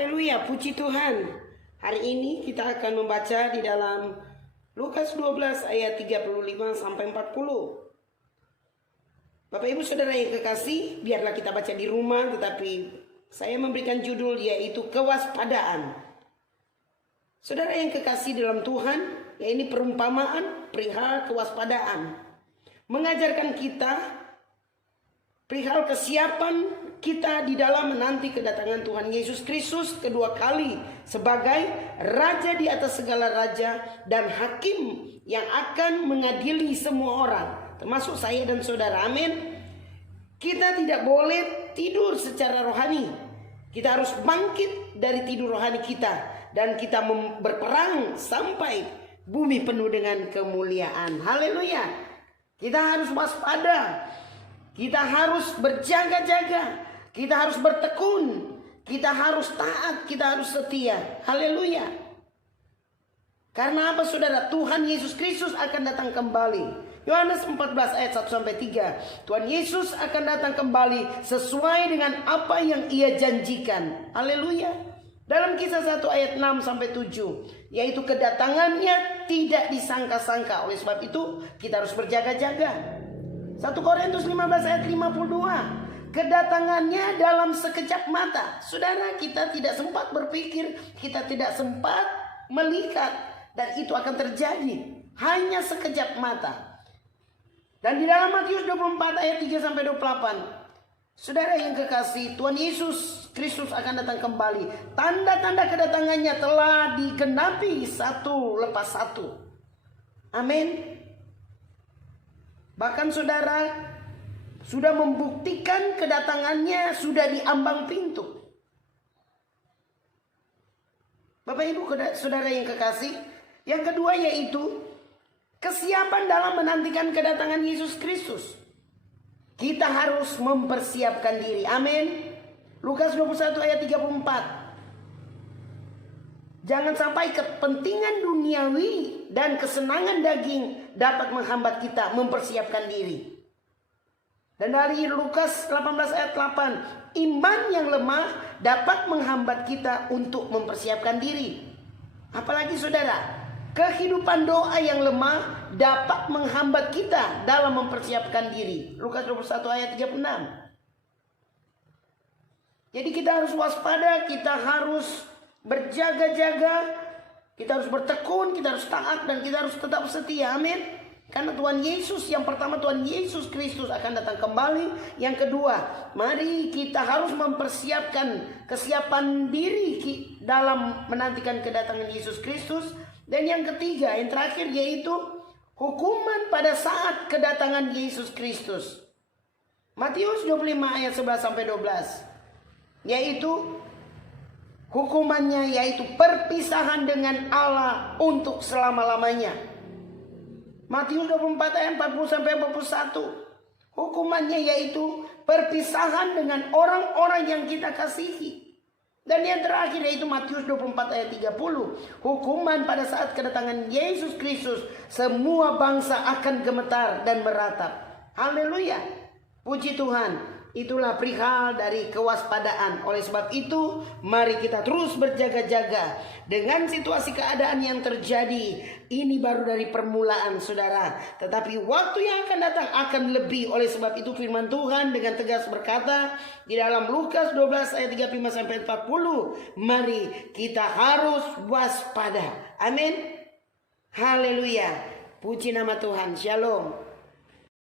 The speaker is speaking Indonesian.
Haleluya, puji Tuhan. Hari ini kita akan membaca di dalam Lukas 12 ayat 35 sampai 40. Bapak Ibu Saudara yang kekasih, biarlah kita baca di rumah, tetapi saya memberikan judul yaitu kewaspadaan. Saudara yang kekasih dalam Tuhan, ya ini perumpamaan perihal kewaspadaan. Mengajarkan kita perihal kesiapan kita di dalam menanti kedatangan Tuhan Yesus Kristus kedua kali sebagai Raja di atas segala raja dan Hakim yang akan mengadili semua orang, termasuk saya dan saudara. Amin. Kita tidak boleh tidur secara rohani. Kita harus bangkit dari tidur rohani kita dan kita berperang sampai bumi penuh dengan kemuliaan. Haleluya. Kita harus waspada. Kita harus berjaga-jaga. Kita harus bertekun. Kita harus taat. Kita harus setia. Haleluya. Karena apa saudara? Tuhan Yesus Kristus akan datang kembali. Yohanes 14 ayat 1 sampai 3. Tuhan Yesus akan datang kembali sesuai dengan apa yang Ia janjikan. Haleluya. Dalam Kisah 1 ayat 6 sampai 7, yaitu kedatangannya tidak disangka-sangka. Oleh sebab itu kita harus berjaga-jaga. 1 Korintus 15 ayat 52. Kedatangannya dalam sekejap mata. Saudara, kita tidak sempat berpikir, kita tidak sempat melihat, dan itu akan terjadi hanya sekejap mata. Dan di dalam Matius 24 ayat 3 sampai 28, saudara yang kekasih, Tuhan Yesus Kristus akan datang kembali. Tanda-tanda kedatangannya telah digenapi satu lepas satu. Amin. Bahkan saudara sudah membuktikan kedatangannya sudah di ambang pintu. Bapak Ibu saudara yang kekasih, yang kedua yaitu kesiapan dalam menantikan kedatangan Yesus Kristus. Kita harus mempersiapkan diri. Amin. Lukas 21 ayat 34. Jangan sampai kepentingan duniawi dan kesenangan daging dapat menghambat kita mempersiapkan diri. Dan dari Lukas 18 ayat 8, iman yang lemah dapat menghambat kita untuk mempersiapkan diri. Apalagi saudara, kehidupan doa yang lemah dapat menghambat kita dalam mempersiapkan diri. Lukas 21 ayat 36. Jadi kita harus waspada, kita harus berjaga-jaga, kita harus bertekun, kita harus taat, dan kita harus tetap setia. Amin. Karena Tuhan Yesus, yang pertama Tuhan Yesus Kristus akan datang kembali. Yang kedua, mari kita harus mempersiapkan kesiapan diri dalam menantikan kedatangan Yesus Kristus. Dan yang ketiga, yang terakhir yaitu hukuman pada saat kedatangan Yesus Kristus. Matius 25 ayat 11 sampai 12. Yaitu hukumannya yaitu perpisahan dengan Allah untuk selama-lamanya. Matius 24 ayat 40 sampai 41. Hukumannya yaitu perpisahan dengan orang-orang yang kita kasihi. Dan yang terakhir yaitu Matius 24 ayat 30. Hukuman pada saat kedatangan Yesus Kristus, semua bangsa akan gemetar dan meratap. Haleluya. Puji Tuhan. Itulah perihal dari kewaspadaan. Oleh sebab itu, mari kita terus berjaga-jaga dengan situasi keadaan yang terjadi. Ini baru dari permulaan, saudara. Tetapi waktu yang akan datang akan lebih. Oleh sebab itu firman Tuhan dengan tegas berkata di dalam Lukas 12 ayat 35 sampai 40, mari kita harus waspada. Amin. Haleluya. Puji nama Tuhan. Shalom.